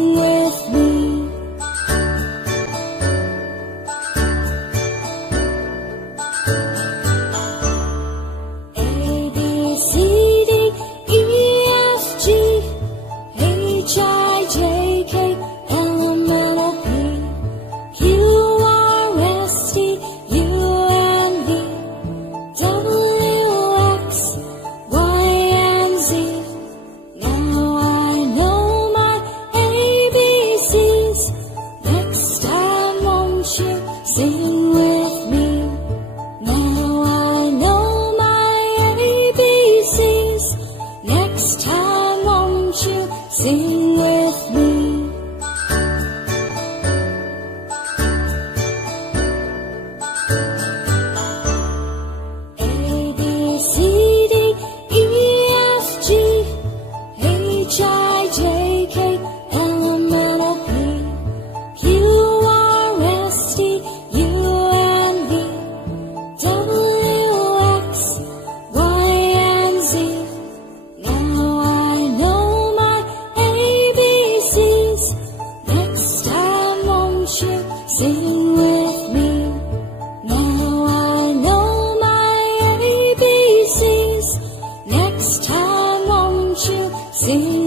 Sing with me. A, B, C, D, E, F, G, H, I, J, K, L, M, N, O, P, Q, R, S, T, U, and V, W, X, Y, and Z. Now I know my ABCs. Next time, won't you sing with me? Now I know my ABCs. Next time, won't you sing with me? A, B, C, D, E, F, G, H, I, J, K, L, M, N, O, P, Q, R, S, T, U, and V, W, X, Y, and Z. Now I know my ABCs. Next time, won't you sing with me? Now I know my ABCs. Next time, won't you sing